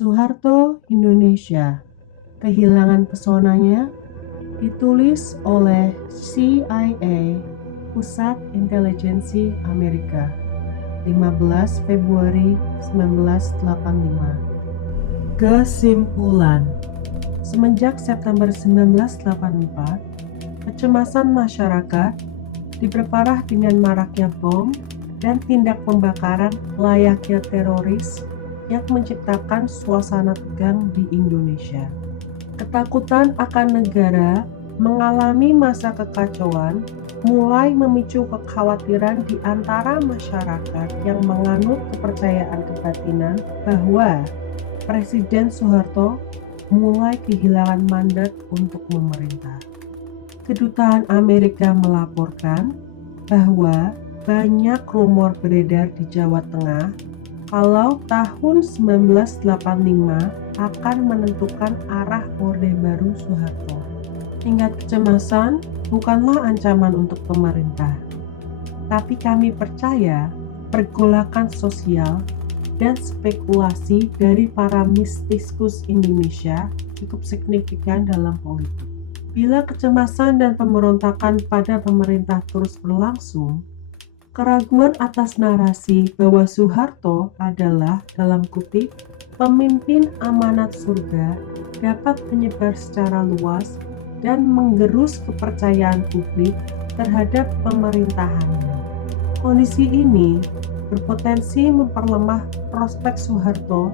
Soeharto, Indonesia, kehilangan pesonanya, ditulis oleh CIA, Pusat Intelijensi Amerika, 15 Februari 1985. Kesimpulan: semenjak September 1984, kecemasan masyarakat diperparah dengan maraknya bom dan tindak pembakaran layaknya teroris yang menciptakan suasana tegang di Indonesia. Ketakutan akan negara mengalami masa kekacauan mulai memicu kekhawatiran di antara masyarakat yang menganut kepercayaan kebatinan bahwa Presiden Soeharto mulai kehilangan mandat untuk memerintah. Kedutaan Amerika melaporkan bahwa banyak rumor beredar di Jawa Tengah kalau tahun 1985 akan menentukan arah Orde Baru Soeharto. Tingkat kecemasan bukanlah ancaman untuk pemerintah, tapi kami percaya pergolakan sosial dan spekulasi dari para mistiskus Indonesia cukup signifikan dalam politik. Bila kecemasan dan pemberontakan pada pemerintah terus berlangsung, keraguan atas narasi bahwa Soeharto adalah, dalam kutip, pemimpin amanat surga dapat menyebar secara luas dan menggerus kepercayaan publik terhadap pemerintahannya. Kondisi ini berpotensi memperlemah prospek Soeharto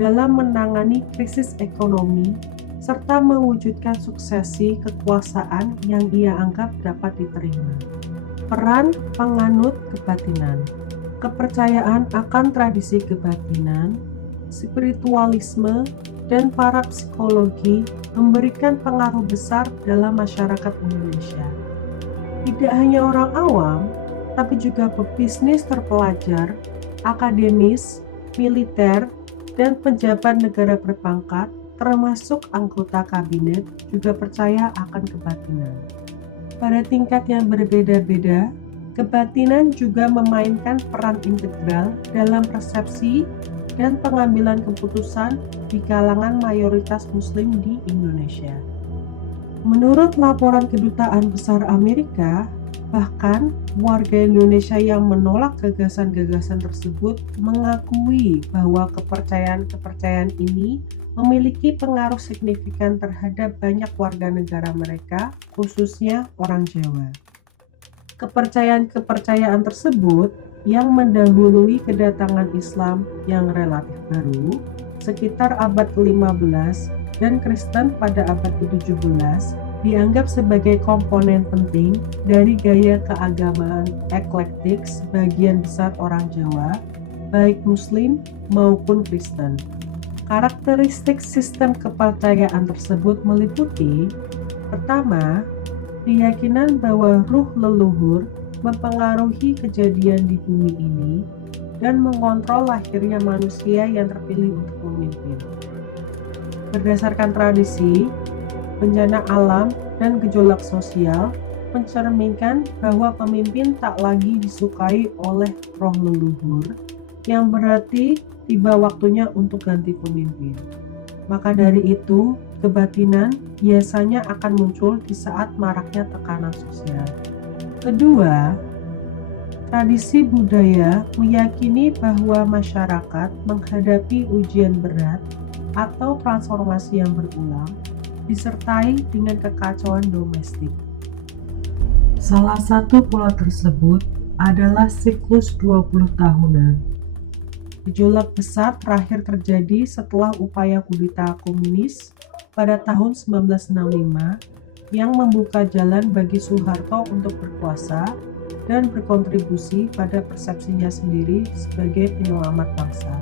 dalam menangani krisis ekonomi serta mewujudkan suksesi kekuasaan yang ia anggap dapat diterima. Peran penganut kebatinan, kepercayaan akan tradisi kebatinan, spiritualisme, dan parapsikologi memberikan pengaruh besar dalam masyarakat Indonesia. Tidak hanya orang awam, tapi juga pebisnis terpelajar, akademis, militer, dan pejabat negara berpangkat, termasuk anggota kabinet, juga percaya akan kebatinan. Pada tingkat yang berbeda-beda, kebatinan juga memainkan peran integral dalam persepsi dan pengambilan keputusan di kalangan mayoritas Muslim di Indonesia. Menurut laporan Kedutaan Besar Amerika, bahkan warga Indonesia yang menolak gagasan-gagasan tersebut mengakui bahwa kepercayaan-kepercayaan ini memiliki pengaruh signifikan terhadap banyak warga negara mereka, khususnya orang Jawa. Kepercayaan-kepercayaan tersebut yang mendahului kedatangan Islam yang relatif baru, sekitar abad ke-15, dan Kristen pada abad ke-17, dianggap sebagai komponen penting dari gaya keagamaan eklektik sebagian besar orang Jawa, baik Muslim maupun Kristen. Karakteristik sistem kepercayaan tersebut meliputi: pertama, keyakinan bahwa ruh leluhur mempengaruhi kejadian di bumi ini dan mengontrol lahirnya manusia yang terpilih untuk memimpin. Berdasarkan tradisi, bencana alam dan gejolak sosial mencerminkan bahwa pemimpin tak lagi disukai oleh roh leluhur, yang berarti tiba waktunya untuk ganti pemimpin. Maka dari itu, kebatinan biasanya akan muncul di saat maraknya tekanan sosial. Kedua, tradisi budaya meyakini bahwa masyarakat menghadapi ujian berat atau transformasi yang berulang, disertai dengan kekacauan domestik. Salah satu pola tersebut adalah siklus 20 tahunan. Gejolak besar terakhir terjadi setelah upaya kudeta komunis pada tahun 1965 yang membuka jalan bagi Soeharto untuk berkuasa dan berkontribusi pada persepsinya sendiri sebagai penyelamat bangsa.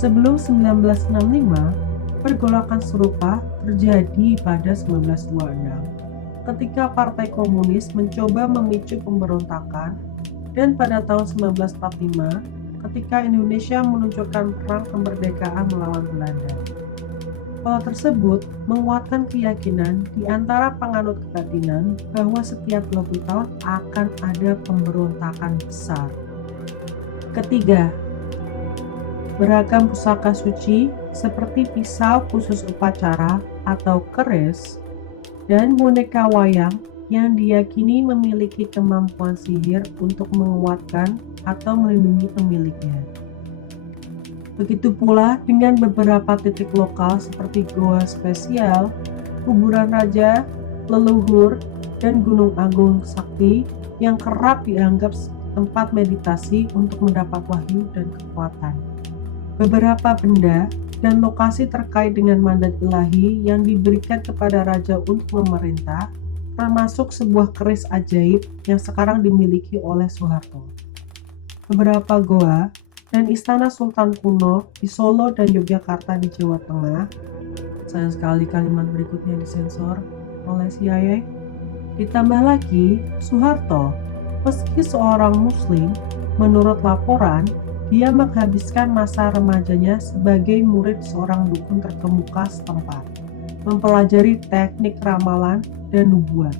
Sebelum 1965, pergolakan serupa terjadi pada 1926, ketika Partai Komunis mencoba memicu pemberontakan, dan pada tahun 1945, ketika Indonesia meluncurkan perang kemerdekaan melawan Belanda. Pola tersebut menguatkan keyakinan di antara penganut kebatinan bahwa setiap 20 tahun akan ada pemberontakan besar. Ketiga, beragam pusaka suci seperti pisau khusus upacara atau keris, dan boneka wayang yang diyakini memiliki kemampuan sihir untuk menguatkan atau melindungi pemiliknya. Begitu pula dengan beberapa titik lokal seperti goa spesial, kuburan raja, leluhur, dan Gunung Agung Sakti yang kerap dianggap tempat meditasi untuk mendapat wahyu dan kekuatan. Beberapa benda dan lokasi terkait dengan mandat ilahi yang diberikan kepada raja untuk memerintah, termasuk sebuah keris ajaib yang sekarang dimiliki oleh Soeharto. Beberapa goa dan istana sultan kuno di Solo dan Yogyakarta di Jawa Tengah. Sayang sekali kalimat berikutnya disensor oleh CIA. Ditambah lagi, Soeharto, meski seorang muslim, menurut laporan, dia menghabiskan masa remajanya sebagai murid seorang dukun terkemuka setempat, mempelajari teknik ramalan dan nubuat.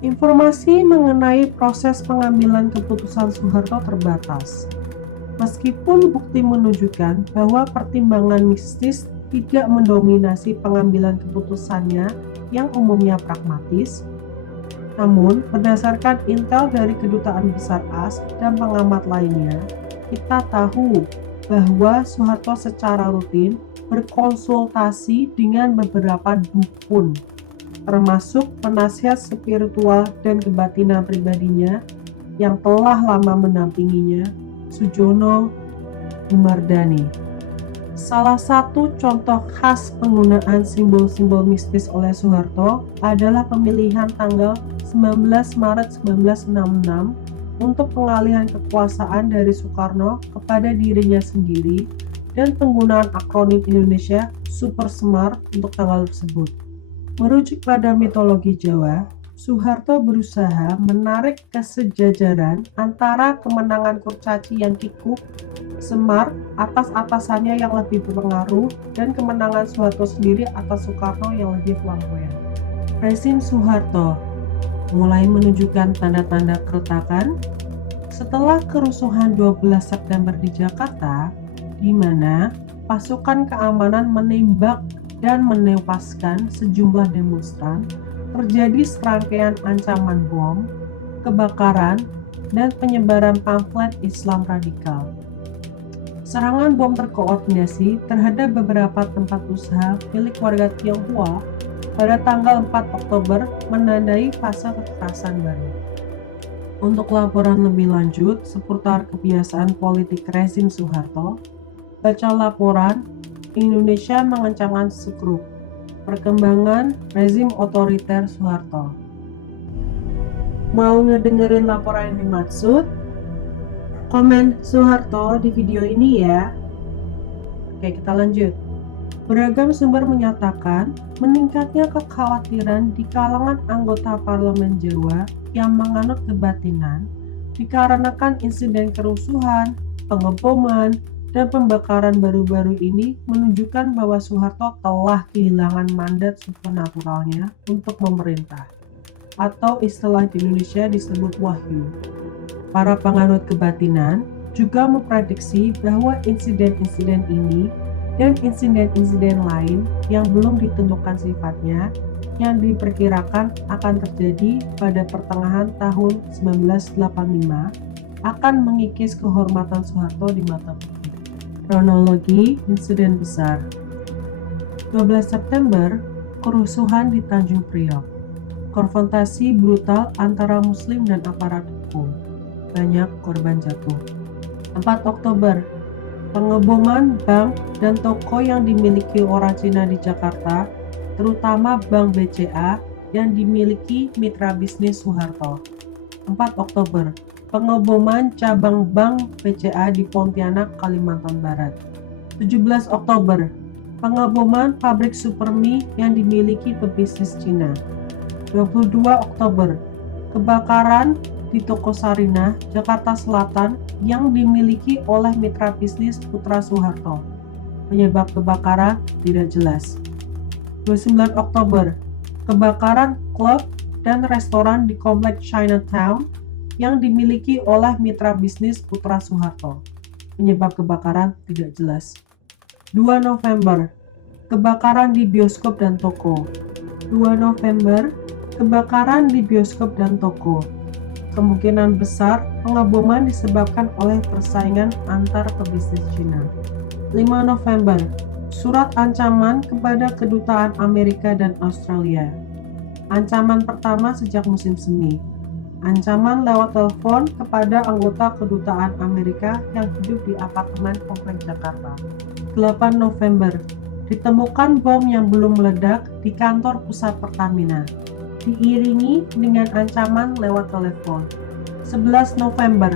Informasi mengenai proses pengambilan keputusan Soeharto terbatas. Meskipun bukti menunjukkan bahwa pertimbangan mistis tidak mendominasi pengambilan keputusannya yang umumnya pragmatis, namun berdasarkan intel dari Kedutaan Besar AS dan pengamat lainnya, kita tahu bahwa Soeharto secara rutin berkonsultasi dengan beberapa dukun, termasuk penasihat spiritual dan kebatinan pribadinya yang telah lama mendampinginya, Sujono Gumardani. Salah satu contoh khas penggunaan simbol-simbol mistis oleh Soeharto adalah pemilihan tanggal 19 Maret 1966 untuk pengalihan kekuasaan dari Soekarno kepada dirinya sendiri dan penggunaan akronim Indonesia Super Semar untuk tanggal tersebut. Merujuk pada mitologi Jawa, Soeharto berusaha menarik kesejajaran antara kemenangan Kurcaci yang kikuk, Semar atas atasannya yang lebih berpengaruh, dan kemenangan Soeharto sendiri atas Soekarno yang lebih flamboyan. Rezim Soeharto mulai menunjukkan tanda-tanda keretakan setelah kerusuhan 12 September di Jakarta, di mana pasukan keamanan menembak dan menewaskan sejumlah demonstran, terjadi serangkaian ancaman bom, kebakaran, dan penyebaran pamflet Islam radikal. Serangan bom terkoordinasi terhadap beberapa tempat usaha milik warga Tionghoa pada tanggal 4 Oktober menandai fase kekerasan baru. Untuk laporan lebih lanjut seputar kebiasaan politik rezim Soeharto, baca laporan Indonesia mengencangkan Sekrup, perkembangan rezim otoriter Soeharto. Mau ngedengerin laporan yang dimaksud? Komen Soeharto di video ini ya. Oke, kita lanjut. Beragam sumber menyatakan meningkatnya kekhawatiran di kalangan anggota parlemen Jawa yang menganut kebatinan dikarenakan insiden kerusuhan, pengeboman, dan pembakaran baru-baru ini menunjukkan bahwa Soeharto telah kehilangan mandat supernaturalnya untuk memerintah, atau istilah di Indonesia disebut wahyu. Para penganut kebatinan juga memprediksi bahwa insiden-insiden ini dan insiden-insiden lain yang belum ditentukan sifatnya yang diperkirakan akan terjadi pada pertengahan tahun 1985 akan mengikis kehormatan Soeharto di mata publik. Kronologi insiden besar. 12 September, kerusuhan di Tanjung Priok. Konfrontasi brutal antara Muslim dan aparat hukum. Banyak korban jatuh. 4 Oktober, pengeboman bank dan toko yang dimiliki orang Cina di Jakarta, terutama Bank BCA yang dimiliki mitra bisnis Soeharto. 4 Oktober, pengeboman cabang Bank BCA di Pontianak, Kalimantan Barat. 17 Oktober, pengeboman pabrik Supermi yang dimiliki pebisnis Cina. 22 Oktober, kebakaran di toko Sarinah, Jakarta Selatan yang dimiliki oleh mitra bisnis putra Soeharto. Penyebab kebakaran tidak jelas. 29 Oktober, kebakaran klub dan restoran di komplek Chinatown yang dimiliki oleh mitra bisnis putra Soeharto. penyebab kebakaran tidak jelas. 2 November, kebakaran di bioskop dan toko. 2 November, kebakaran di bioskop dan toko. Kemungkinan besar pengeboman disebabkan oleh persaingan antar pebisnis Cina. 5 November, surat ancaman kepada kedutaan Amerika dan Australia. Ancaman pertama sejak musim semi. Ancaman lewat telepon kepada anggota kedutaan Amerika yang hidup di apartemen Komplek Jakarta. 8 November, ditemukan bom yang belum meledak di kantor pusat Pertamina, diiringi dengan ancaman lewat telepon. 11 November,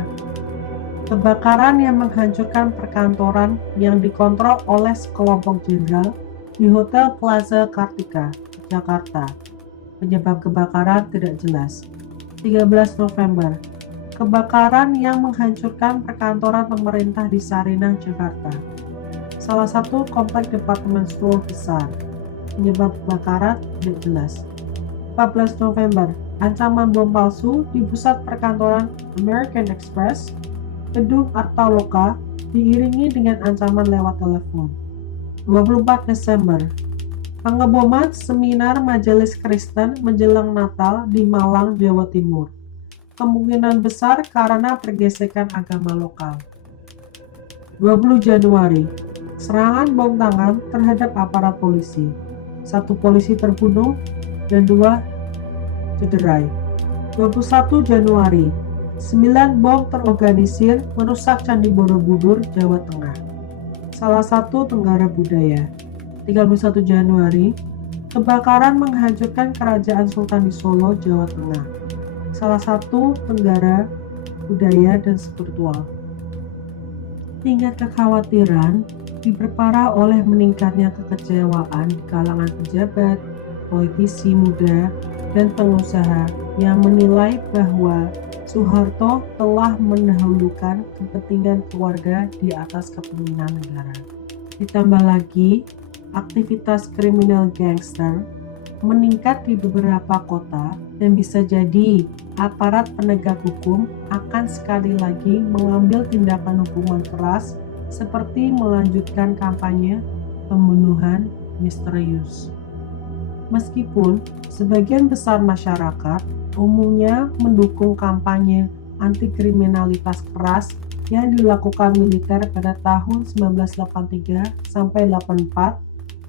kebakaran yang menghancurkan perkantoran yang dikontrol oleh sekelompok jenderal di Hotel Plaza Kartika, Jakarta. Penyebab kebakaran tidak jelas. 13 November, kebakaran yang menghancurkan perkantoran pemerintah di Sarinah, Jakarta. Salah satu komplek departemen store besar. Penyebab kebakaran tidak jelas. 14 November, ancaman bom palsu di pusat perkantoran American Express, gedung Artaloka, diiringi dengan ancaman lewat telepon. 24 Desember, pengeboman seminar Majelis Kristen menjelang Natal di Malang, Jawa Timur. Kemungkinan besar karena pergesekan agama lokal. 20 Januari, serangan bom tangan terhadap aparat polisi. 1 polisi terbunuh dan 2 cederai. 21 Januari, 9 bom terorganisir merusak Candi Borobudur, Jawa Tengah. Salah satu Tenggara Budaya. 31 Januari, kebakaran menghancurkan Kerajaan Sultan di Solo, Jawa Tengah. Salah satu Tenggara Budaya dan Spiritual. Tingkat kekhawatiran diperparah oleh meningkatnya kekecewaan di kalangan pejabat, politisi muda, dan pengusaha yang menilai bahwa Soeharto telah mendahulukan kepentingan keluarga di atas kepentingan negara. Ditambah lagi, aktivitas kriminal gangster meningkat di beberapa kota dan bisa jadi aparat penegak hukum akan sekali lagi mengambil tindakan hukuman keras seperti melanjutkan kampanye pembunuhan misterius. Meskipun sebagian besar masyarakat umumnya mendukung kampanye anti-kriminalitas keras yang dilakukan militer pada tahun 1983 sampai 84,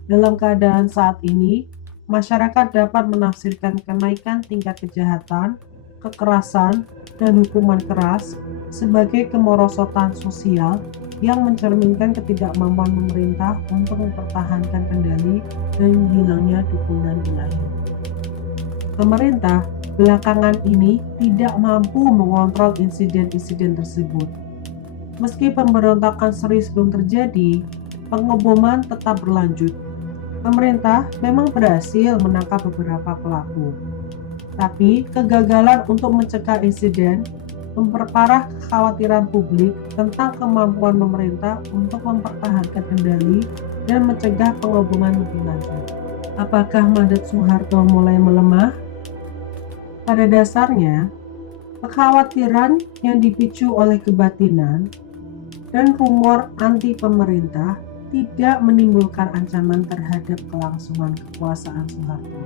dalam keadaan saat ini, masyarakat dapat menafsirkan kenaikan tingkat kejahatan, kekerasan, dan hukuman keras sebagai kemerosotan sosial yang mencerminkan ketidakmampuan pemerintah untuk mempertahankan kendali dan hilangnya dukungan wilayah. Pemerintah belakangan ini tidak mampu mengontrol insiden-insiden tersebut. Meski pemberontakan serius belum terjadi, pengeboman tetap berlanjut. Pemerintah memang berhasil menangkap beberapa pelaku, tapi kegagalan untuk mencegah insiden memperparah kekhawatiran publik tentang kemampuan pemerintah untuk mempertahankan kendali dan mencegah pengeboman lebih lanjut. Apakah mandat Soeharto mulai melemah? Pada dasarnya, kekhawatiran yang dipicu oleh kebatinan dan rumor anti pemerintah tidak menimbulkan ancaman terhadap kelangsungan kekuasaan Soeharto.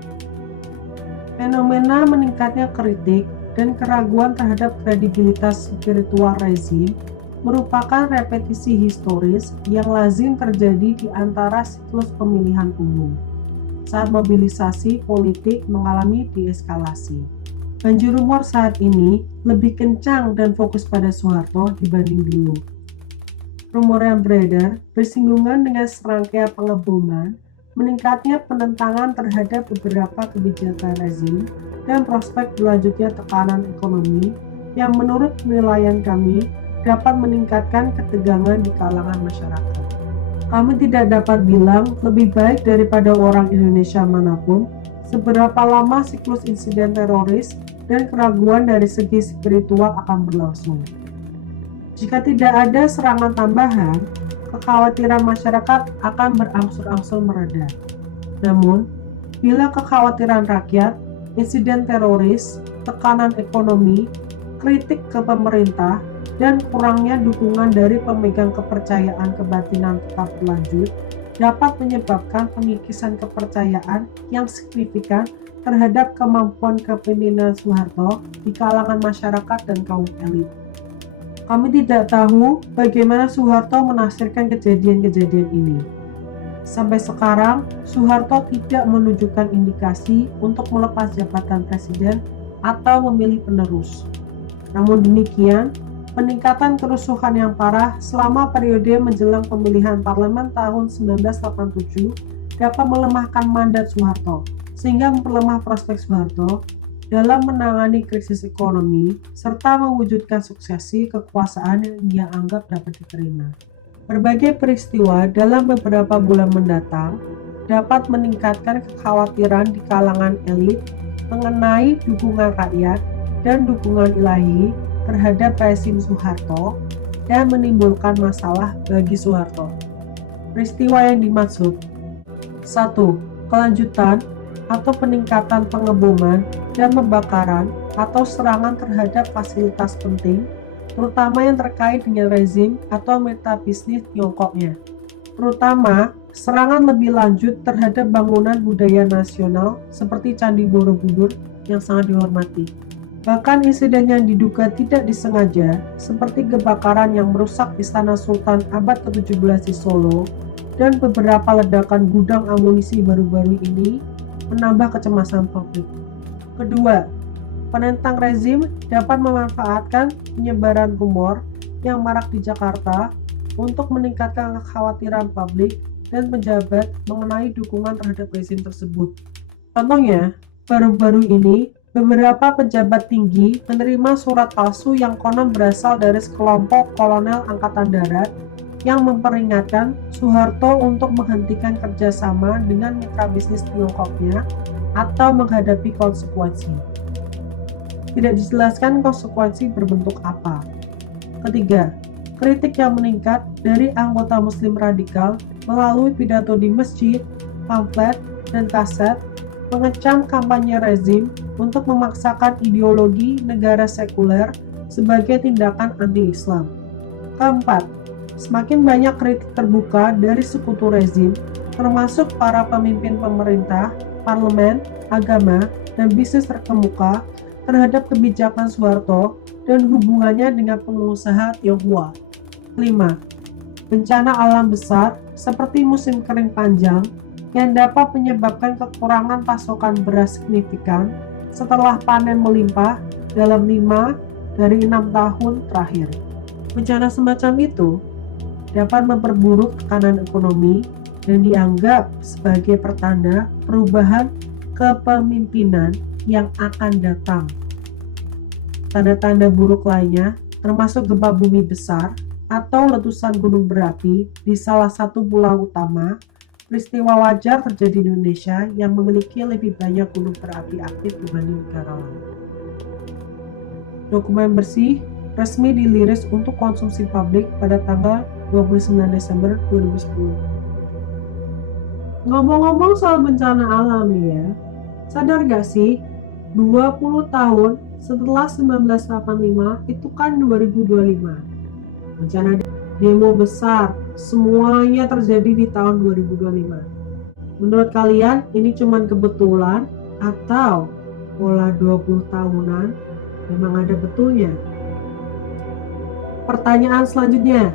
Fenomena meningkatnya kritik dan keraguan terhadap kredibilitas spiritual rezim merupakan repetisi historis yang lazim terjadi di antara siklus pemilihan umum saat mobilisasi politik mengalami deeskalasi. Banjir rumor saat ini lebih kencang dan fokus pada Soeharto dibanding dulu. Rumor yang beredar bersinggungan dengan serangkaian pengeboman, meningkatnya penentangan terhadap beberapa kebijakan rezim, dan prospek berlanjutnya tekanan ekonomi yang menurut penilaian kami dapat meningkatkan ketegangan di kalangan masyarakat. Kami tidak dapat bilang lebih baik daripada orang Indonesia manapun seberapa lama siklus insiden teroris dan keraguan dari segi spiritual akan berlangsung. Jika tidak ada serangan tambahan, kekhawatiran masyarakat akan berangsur-angsur mereda. Namun, bila kekhawatiran rakyat, insiden teroris, tekanan ekonomi, kritik ke pemerintah, dan kurangnya dukungan dari pemegang kepercayaan kebatinan tetap berlanjut dapat menyebabkan pengikisan kepercayaan yang signifikan terhadap kemampuan kepemimpinan Soeharto di kalangan masyarakat dan kaum elit. Kami tidak tahu bagaimana Soeharto menafsirkan kejadian-kejadian ini. Sampai sekarang, Soeharto tidak menunjukkan indikasi untuk melepas jabatan presiden atau memilih penerus. Namun demikian, peningkatan kerusuhan yang parah selama periode menjelang pemilihan parlemen tahun 1987 dapat melemahkan mandat Soeharto, sehingga memperlemah prospek Soeharto dalam menangani krisis ekonomi serta mewujudkan suksesi kekuasaan yang dia anggap dapat diterima. Berbagai peristiwa dalam beberapa bulan mendatang dapat meningkatkan kekhawatiran di kalangan elit mengenai dukungan rakyat dan dukungan ilahi terhadap rezim Soeharto dan menimbulkan masalah bagi Soeharto. Peristiwa yang dimaksud: 1. Kelanjutan atau peningkatan pengeboman dan pembakaran atau serangan terhadap fasilitas penting, terutama yang terkait dengan rezim atau meta bisnis Tiongkoknya, terutama serangan lebih lanjut terhadap bangunan budaya nasional seperti Candi Borobudur yang sangat dihormati. Bahkan insiden yang diduga tidak disengaja, seperti kebakaran yang merusak Istana Sultan abad ke-17 di Solo dan beberapa ledakan gudang amunisi baru-baru ini, menambah kecemasan publik. Kedua, penentang rezim dapat memanfaatkan penyebaran rumor yang marak di Jakarta untuk meningkatkan kekhawatiran publik dan pejabat mengenai dukungan terhadap rezim tersebut. Contohnya, baru-baru ini beberapa pejabat tinggi menerima surat palsu yang konon berasal dari sekelompok kolonel Angkatan Darat yang memperingatkan Soeharto untuk menghentikan kerjasama dengan mitra bisnis Tiongkoknya atau menghadapi konsekuensi. Tidak dijelaskan konsekuensi berbentuk apa. Ketiga, kritik yang meningkat dari anggota Muslim radikal melalui pidato di masjid, pamflet, dan kaset mengecam kampanye rezim untuk memaksakan ideologi negara sekuler sebagai tindakan anti-Islam. Keempat, semakin banyak kritik terbuka dari sekutu rezim, termasuk para pemimpin pemerintah, parlemen, agama, dan bisnis terkemuka terhadap kebijakan Soeharto dan hubungannya dengan pengusaha Tionghoa. 5. Bencana alam besar seperti musim kering panjang yang dapat menyebabkan kekurangan pasokan beras signifikan setelah panen melimpah dalam 5 dari 6 tahun terakhir. Bencana semacam itu dapat memperburuk tekanan ekonomi dan dianggap sebagai pertanda perubahan kepemimpinan yang akan datang. Tanda-tanda buruk lainnya termasuk gempa bumi besar atau letusan gunung berapi di salah satu pulau utama. Peristiwa wajar terjadi di Indonesia yang memiliki lebih banyak gunung berapi aktif dibanding negara lain. Dokumen bersih resmi dirilis untuk konsumsi publik pada tanggal 29 Desember 2010. Ngomong-ngomong soal bencana alam ya, sadar gak sih 20 tahun setelah 1985 itu kan 2025. Bencana demo besar semuanya terjadi di tahun 2025. Menurut kalian ini cuma kebetulan atau pola 20 tahunan memang ada betulnya? Pertanyaan selanjutnya,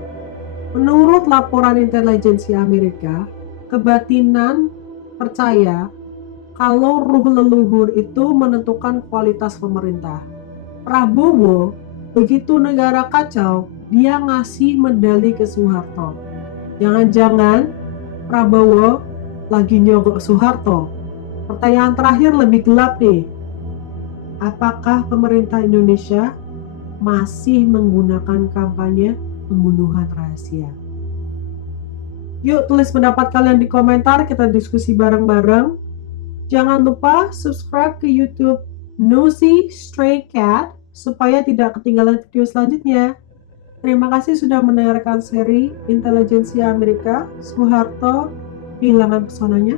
menurut laporan intelijensi Amerika, kebatinan percaya kalau ruh leluhur itu menentukan kualitas pemerintah. Prabowo, begitu negara kacau, dia ngasih medali ke Soeharto. Jangan-jangan Prabowo lagi nyogok Soeharto. Pertanyaan terakhir lebih gelap nih. Apakah pemerintah Indonesia masih menggunakan kampanye pembunuhan rahasia? Yuk tulis pendapat kalian di komentar, kita diskusi bareng-bareng. Jangan lupa subscribe ke YouTube Nosy Stray Cat supaya tidak ketinggalan video selanjutnya. Terima kasih sudah mendengarkan seri Intelijensia Amerika, Soeharto kehilangan pesonanya.